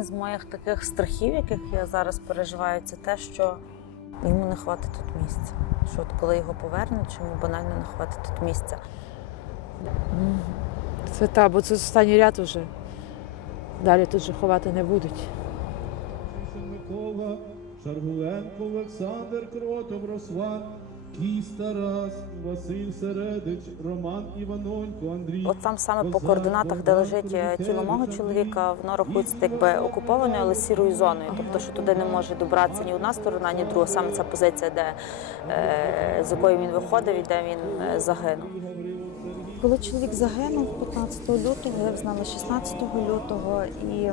один з моїх таких страхів, яких я зараз переживаю, це те, що йому не хватить тут місця. Що от коли його повернуть, йому банально не хватить тут місця. Це та, бо це останній ряд уже. Далі тут же ховати не будуть. Микола, Шаргуленко, Олександр, Кротов, Руслан, Кіс Тарас, Василь Середич, Роман Іванонько, Андрій. От там саме по координатах, де лежить е, тіло мого чоловіка, воно рахується якби окупованою, але сірою зоною. Тобто, що туди не може добратися ні одна сторона, ні друга. Саме ця позиція, де е, з якої він виходив і де він е, загинув. Коли чоловік загинув 15 лютого, я знала 16 лютого, і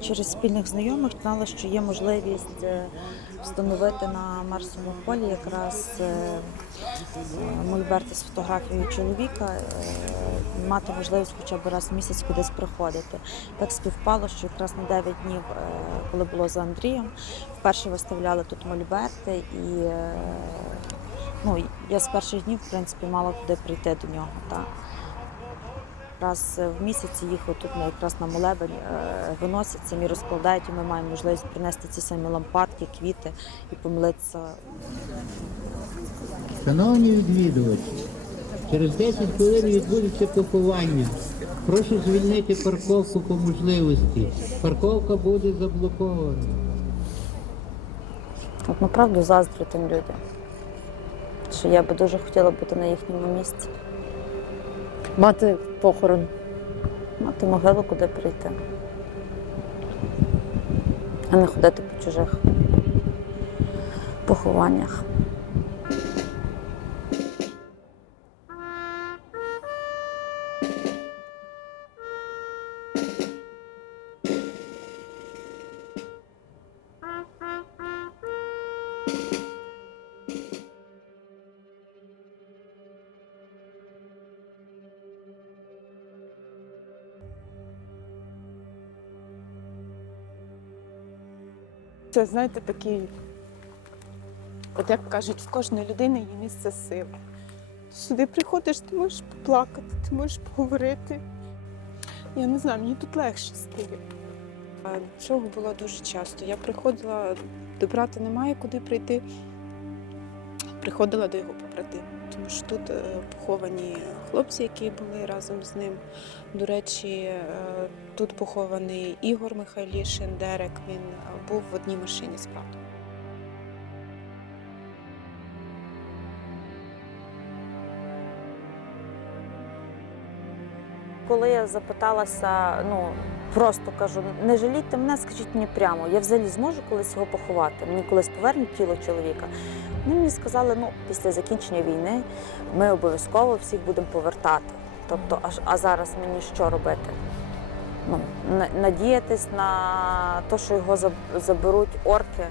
через спільних знайомих знала, що є можливість встановити на Марсовому полі якраз е, мольберти з фотографією чоловіка, е, мати можливість хоча б раз в місяць кудись приходити. Так співпало, що якраз на 9 днів, е, коли було за Андрієм, вперше виставляли тут мольберти і. Ну, я з перших днів, в принципі, мала туди прийти до нього. Так. Раз в місяць їх отут на- якраз на молебень е, виносять, самі розкладають, і ми маємо можливість принести ці самі лампадки, квіти і помолитися. Шановні відвідувачі, через 10 хвилин відбудеться поховання. Прошу звільнити парковку по можливості. Парковка буде заблокована. От направду заздрю тим людям, що я би дуже хотіла бути на їхньому місці, Мати похорон. мати могилу, куди прийти, а не ходити по чужих похованнях. Це, знаєте, такий, от як кажуть, в кожної людини є місце сили. Сюди приходиш, ти можеш поплакати, ти можеш поговорити. Я не знаю, мені тут легше стає. Цього було дуже часто. Я приходила, до брата немає куди прийти. Приходила до його побратимів, тому що тут е, поховані хлопці, які були разом з ним. До речі, е, тут похований Ігор Михайлішин, Дерек. Він е, був в одній машині з братом. Коли я запиталася, ну просто кажу, не жалійте мене, скажіть мені прямо, я взагалі зможу колись його поховати. Мені колись повернуть тіло чоловіка. Вони мені сказали, ну після закінчення війни ми обов'язково всіх будемо повертати. Тобто, а, а зараз мені що робити? Ну, надіятись на те, що його заберуть орки.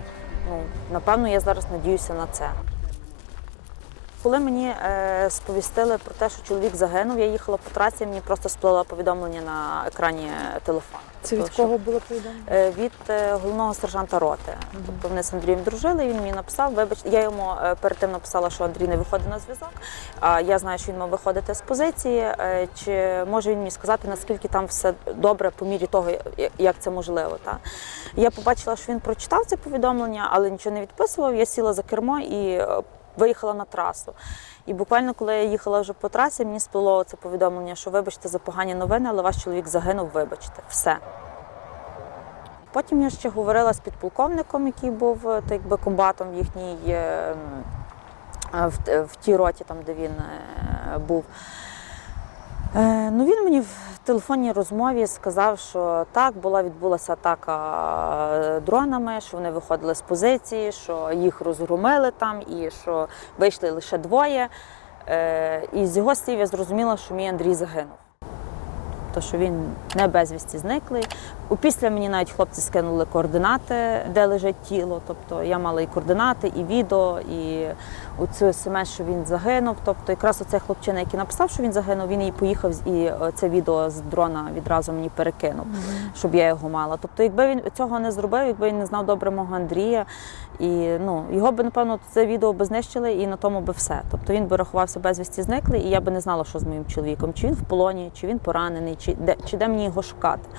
Ну, напевно, я зараз надіюся на це. Коли мені е, сповістили про те, що чоловік загинув, я їхала по трасі, мені просто сплило повідомлення на екрані телефону. Це від Тобто, кого було повідомлення? Е, Від е, головного сержанта роти. Тобто вони з Андрієм дружили, він мені написав, вибач, я йому е, перед тим написала, що Андрій не виходить на зв'язок. А я знаю, що він мав виходити з позиції. Е, Чи може він мені сказати, наскільки там все добре по мірі того, я- як це можливо? Та? Я побачила, що він прочитав це повідомлення, але нічого не відписував. Я сіла за кермо і е, виїхала на трасу. І буквально, коли я їхала вже по трасі, мені сплило це повідомлення, що вибачте за погані новини, але ваш чоловік загинув, вибачте, все. Потім я ще говорила з підполковником, який був е, так якби комбатом в їхній е, е, в, в тій роті, там, де він був. Е, Ну, він мені в телефонній розмові сказав, що так, була відбулася атака е, дронами, що вони виходили з позиції, що їх розгромили там і що вийшли лише двоє. Е, І з його слів я зрозуміла, що мій Андрій загинув. Тобто, що він не безвісті зниклий. Опісля мені навіть хлопці скинули координати, де лежить тіло. Тобто я мала і координати, і відео, і оцю смс, що він загинув. Тобто, якраз оцей хлопчина, який написав, що він загинув, він і поїхав і е, це відео з дрона відразу мені перекинув, щоб я його мала. Тобто, якби він цього не зробив, якби він не знав добре мого Андрія, і ну його би напевно це відео би знищили, і на тому би все. Тобто він би рахувався безвісті зниклий, і я би не знала, що з моїм чоловіком, чи він в полоні, чи він поранений, чи де, чи де мені його шукати.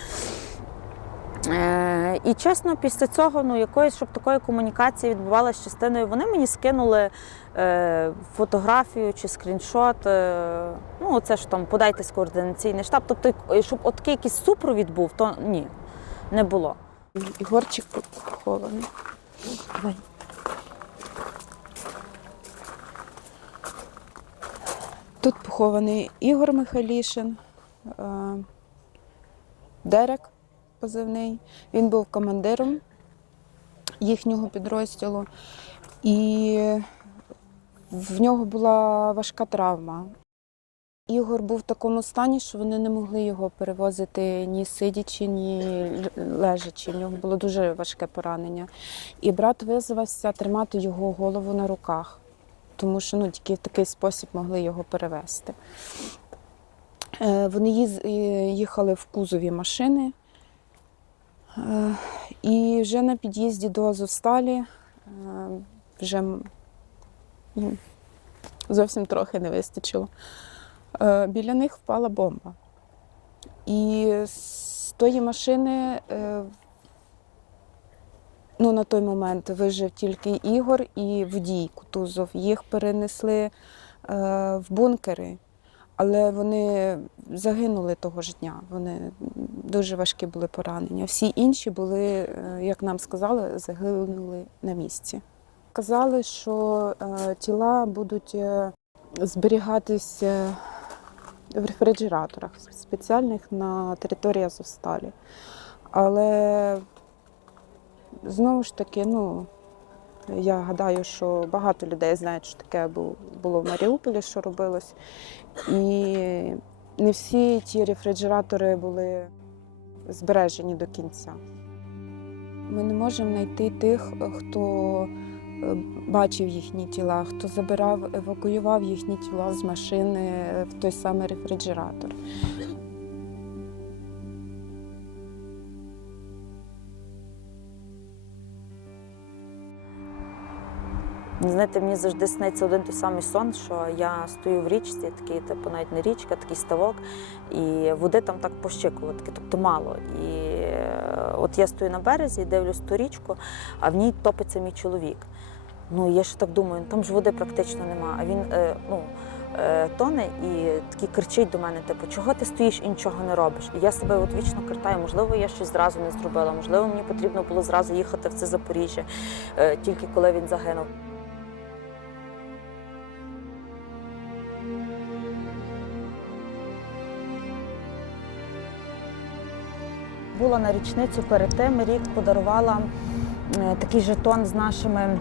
Е, і чесно, після цього, ну якоїсь, щоб такої комунікації відбувалася частиною, вони мені скинули е, фотографію чи скріншот. Е, ну, це ж там подайтесь координаційний штаб. Тобто, щоб от такий якийсь супровід був, то ні, не було. Ігорчик похований. Давай. Тут похований Ігор Михайлішин, Дерек позивний. Він був командиром їхнього підрозділу, і в нього була важка травма. Ігор був в такому стані, що вони не могли його перевозити ні сидячи, ні лежачи. В нього було дуже важке поранення. І брат визвався тримати його голову на руках тому що ну, тільки в такий спосіб могли його перевезти. Е, Вони е, їхали в кузові машини, Е, і вже на під'їзді до Азовсталі вже ну, зовсім трохи не вистачило. Біля них впала бомба. І з тої машини ну, на той момент вижив тільки Ігор і водій Кутузов. Їх перенесли в бункери, але вони загинули того ж дня. Вони дуже важкі були поранення. Всі інші були, е, як нам сказали, загинули на місці. Казали, що е, тіла будуть е, зберігатись е, в рефрижераторах спеціальних на території Азовсталі. Але Знову ж таки, ну я гадаю, що багато людей знають, що таке було в Маріуполі, що робилось. І не всі ті рефрижератори були збережені до кінця. Ми не можемо знайти тих, хто е, бачив їхні тіла, хто забирав, евакуював їхні тіла з машини в той самий рефрижератор. Знаєте, мені завжди сниться один той самий сон, що я стою в річці, такий, типу, навіть не річка, такий ставок, і води там так пощикувати, тобто мало. І е, от я стою на березі, дивлюсь ту річку, а в ній топиться мій чоловік. Ну, я ще так думаю, там ж води практично нема. А він е, ну, е, тоне і такий кричить до мене: типу, чого ти стоїш і нічого не робиш? І я себе от вічно картаю, можливо, я щось зразу не зробила, можливо, мені потрібно було зразу їхати в це Запоріжжя, е, тільки коли він загинув. Була на річницю перед тим рік подарувала е, такий жетон з нашими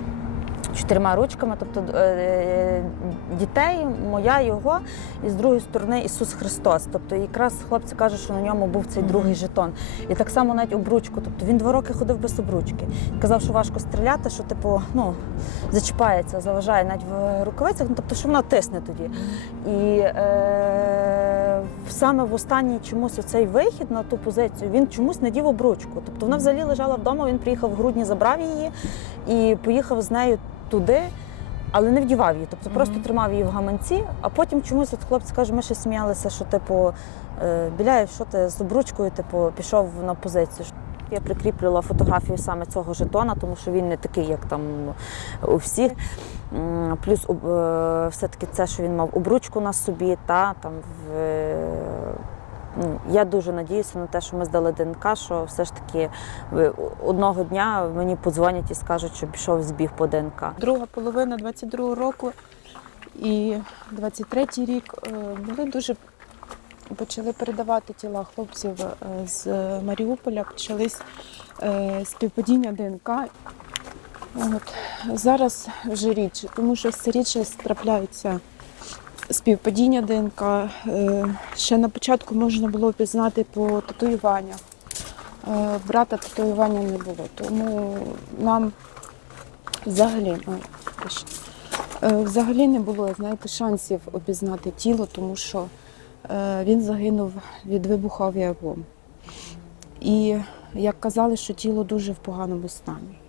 чотирма ручками, тобто е, дітей, моя його, і з другої сторони Ісус Христос. Тобто якраз хлопці кажуть, що на ньому був цей другий жетон. І так само навіть обручку. Тобто він два роки ходив без обручки. Казав, що важко стріляти, що типу ну, зачіпається, заважає навіть в рукавицях, ну, тобто, що вона тисне тоді. І е, саме в останній чомусь оцей вихід на ту позицію він чомусь надів обручку. Тобто вона взагалі лежала вдома, він приїхав в грудні, забрав її і поїхав з нею туди. Але не вдівав її, тобто просто тримав її в гаманці, а потім чомусь от хлопці кажуть, ми ще сміялися, що типу е, Біляєв, що ти з обручкою, типу, пішов на позицію. Я прикріплювала фотографію саме цього жетона, тому що він не такий, як там у всіх. Плюс е, все-таки це, що він мав обручку на собі, та там в. Е, Я дуже надіюся на те, що ми здали ДНК, що все ж таки одного дня мені подзвонять і скажуть, що пішов збіг по ДНК. Друга половина 22-го року і 23-й рік е, були дуже почали передавати тіла хлопців е, з Маріуполя, почались е, співпадіння ДНК. От. Зараз вже рідше, тому що все рідше трапляються співпадіння ДНК. Е, Ще на початку можна було пізнати по татуюваннях. Е, Брата татуювання не було, тому нам взагалі, е, взагалі не було знаєте, шансів опізнати тіло, тому що він загинув від вибуху авіабомб. І як казали, що тіло дуже в поганому стані.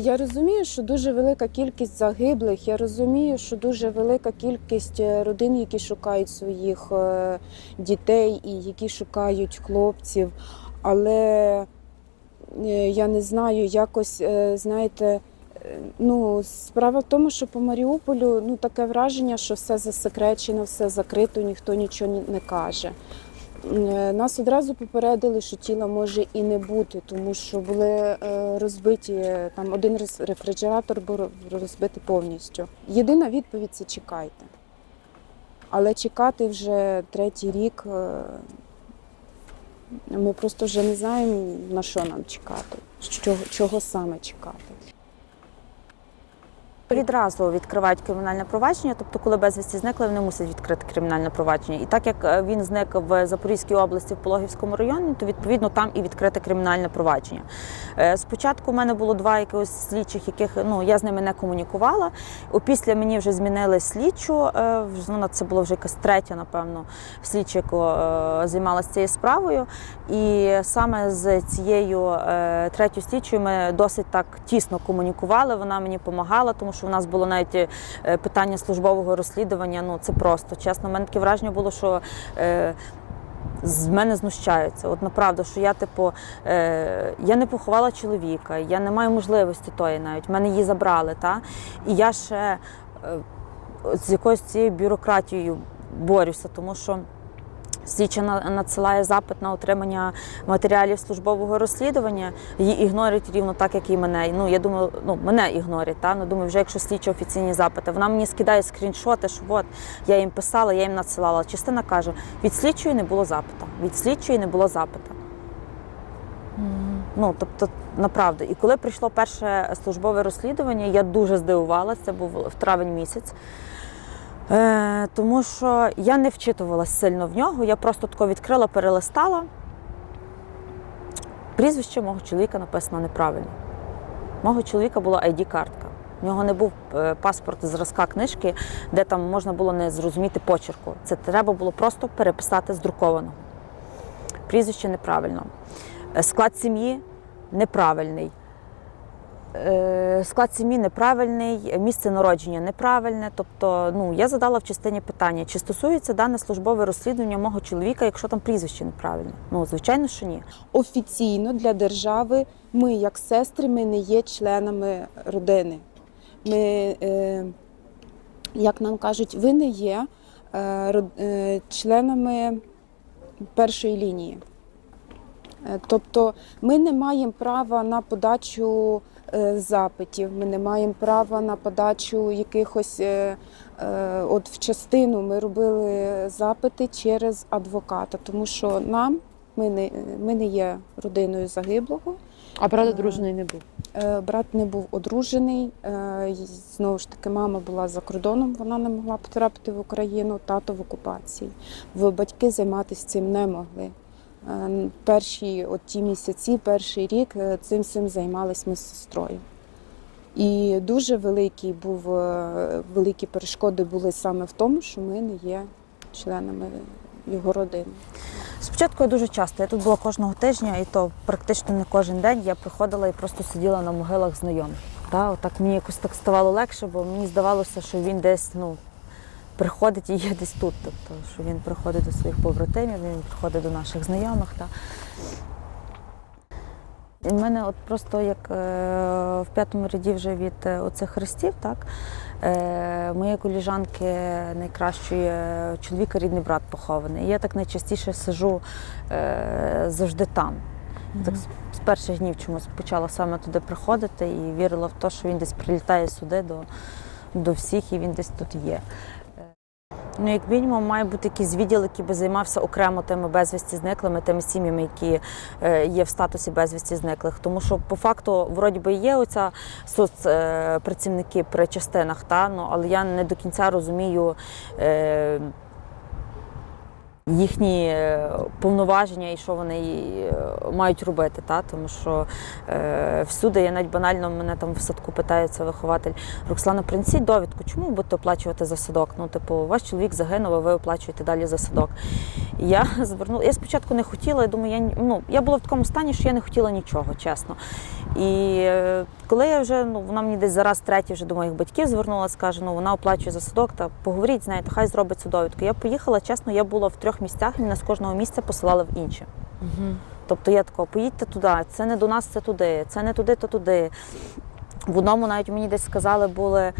Я розумію, що дуже велика кількість загиблих. Я розумію, що дуже велика кількість е, родин, які шукають своїх е, дітей і які шукають хлопців. Але е, я не знаю, якось, знаєте, ну, справа в тому, що по Маріуполю ну, таке враження, що все засекречено, все закрито, ніхто нічого ні- не каже. Е, Нас одразу попередили, що тіла може і не бути, тому що були е, розбиті там один рефрижератор був розбитий повністю. Єдина відповідь це чекайте. Але чекати вже третій рік. е, Ми просто вже не знаємо, на що нам чекати, що, чого саме чекати. Відразу відкривають кримінальне провадження, тобто, коли безвісті зникли, вони мусять відкрити кримінальне провадження. І так як е, він зник в Запорізькій області в Пологівському районі, то відповідно там і відкрите кримінальне провадження. Е, Спочатку у мене було два якихось слідчих, яких ну я з ними не комунікувала. Опісля мені вже змінили слідчу. е, Ну, це було вже якась третя, напевно, слідча, яка займалася цією справою. І саме з цією третьою слідчою ми досить так тісно комунікували. Вона мені допомагала, тому що в нас було навіть е, питання службового розслідування. Ну це просто чесно. У мене таке враження було, що. Е, з мене знущаються. От направду, що я, типу, е, я не поховала чоловіка, я не маю можливості тої навіть. Мене її забрали, та? і я ще е, з якоюсь цією бюрократією борюся, тому що слідча надсилає запит на отримання матеріалів службового розслідування, її ігнорять рівно так, як і мене. Ну я думаю, ну мене ігнорять. Та ну думаю, вже якщо слідчі офіційні запити, вона мені скидає скріншоти, що от я їм писала, я їм надсилала. Частина каже: від слідчої не було запита, від слідчої не було запита. Ну, тобто, направду. І коли прийшло перше службове розслідування, я дуже здивувалася, це був в травень місяць. Е, тому що я не вчитувалася сильно в нього, я просто тако відкрила, перелистала. Прізвище мого чоловіка написано неправильно. Мого чоловіка була ID-картка. В нього не був е, паспорт зразка книжки, де там можна було не зрозуміти почерку. Це треба було просто переписати з. Прізвище неправильно. Е, Склад сім'ї неправильний. Е, Склад сім'ї неправильний, місце народження неправильне. Тобто, ну я задала в частині питання, чи стосується дане службове розслідування мого чоловіка, якщо там прізвище неправильне? Ну, звичайно, що ні. Офіційно для держави ми, як сестри, ми не є членами родини. Ми, е, як нам кажуть, ви не є е, е, членами першої лінії. Е, Тобто ми не маємо права на подачу запитів, ми не маємо права на подачу якихось. е, е, От в частину ми робили запити через адвоката, тому що нам ми не, ми не є родиною загиблого. А брат одружений не був. Е, Брат не був одружений. е, Знову ж таки, мама була за кордоном, вона не могла потрапити в Україну, тато в окупації. Батьки займатися цим не могли. Е, Перші от ті місяці, перший рік е, цим всім займалися ми з сестрою. І дуже великий був, е, великі перешкоди були саме в тому, що ми не є членами його родини. Спочатку я дуже часто, я тут була кожного тижня, і то практично не кожен день я приходила і просто сиділа на могилах знайомих. Та, отак мені якось так ставало легше, бо мені здавалося, що він десь ну, приходить і є десь тут. Тобто, що він приходить до своїх побратимів, він приходить до наших знайомих. Та. І в мене от просто як е, в п'ятому ряді вже від е, оцих хрестів, так, е, моєї коліжанки найкращої чоловіка рідний брат похований. І я так найчастіше сижу е, завжди там. Так з, з перших днів чомусь почала саме туди приходити і вірила в те, що він десь прилітає сюди до, до всіх і він десь тут є. Ну, як мінімум, має бути якийсь відділ, який би займався окремо тими безвісті зниклими, тими сім'ями, які е, є в статусі безвісті зниклих. Тому що по факту, вроді би, є оця соцпрацівники при частинах, та ну але я не до кінця розумію. Їхні е, повноваження і що вони е, мають робити, та? тому що е, всюди я навіть банально мене там в садку питається вихователь Роксана, принесіть довідку, чому ви будете оплачувати за садок? Ну, типу, ваш чоловік загинув, а ви оплачуєте далі за садок. Я звернула. Я спочатку не хотіла, я думаю, я ну я була в такому стані, що я не хотіла нічого, чесно. І е, коли я вже ну вона мені десь зараз третій вже до моїх батьків звернулася, каже, ну вона оплачує за садок, та поговоріть, знаєте, хай зробить цю довідку. Я поїхала, чесно, я була в трьох місцях, і мене з кожного місця посилали в інше. Тобто я такого, поїдьте туди, це не до нас, це туди, це не туди, то туди. В одному навіть мені десь сказали були,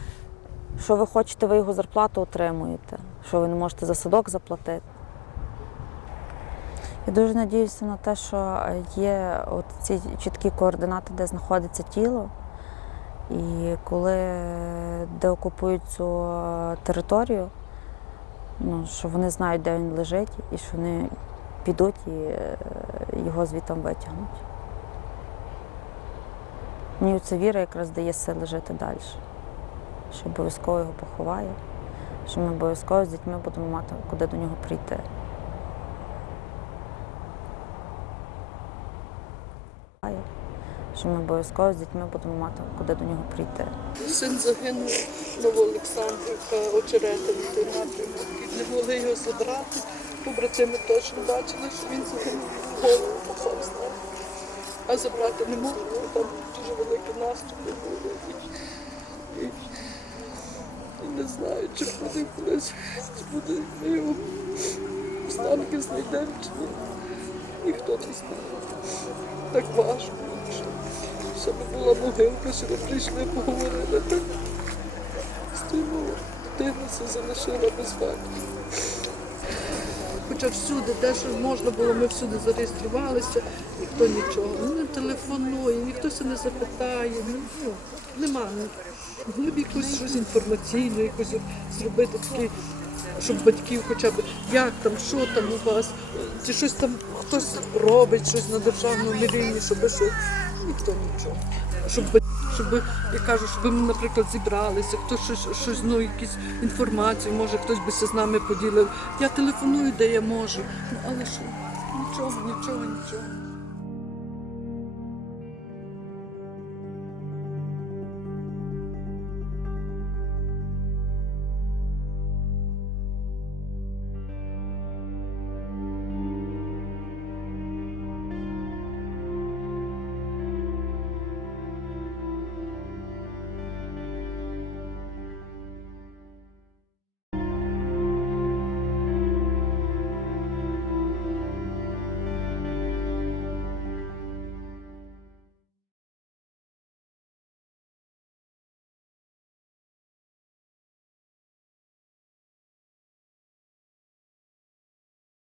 що ви хочете, ви його зарплату отримуєте, що ви не можете за садок заплатити. Я дуже надіюся на те, що є от ці чіткі координати, де знаходиться тіло. І коли деокупують цю е, територію, ну, що вони знають, де він лежить, і що вони підуть і е, його звідти витягнуть. Мені ця віра якраз дає сили жити далі. Що обов'язково його поховаю, що ми обов'язково з дітьми будемо мати куди до нього прийти. Що ми обов'язково з дітьми будемо мати куди до нього прийти. Син загинув Новоолександрівка, очеретин той напрямок. І не могли його забрати. Побратими точно бачили, що він загинув голову попав знав. А забрати не можна, бо там дуже великі наступи були. І, і, і не знаю, чи буде колись, чи буде його останки знайдемо чи ні. Ніхто не знає. Так важко. Щоб була могилка, щоб прийшли, поговорили. Стоїмо, дитина все залишила без факту. Хоча всюди, де що можна було, ми всюди зареєструвалися, ніхто нічого ну, не телефонує, ніхто се не запитає. Ну, ну, нема. Могли б якусь щось інформаційне, якось зробити такі, щоб батьків хоча б як там, що там у вас, чи щось там хтось робить, щось на державному рівні, щоб що ніхто нічого. Щоб щоб я кажу, щоб ми, наприклад, зібралися, хтось щось, щось ну, якісь інформацію, може хтось би з нами поділив. Я телефоную, де я можу. Ну але що? Нічого, нічого, нічого.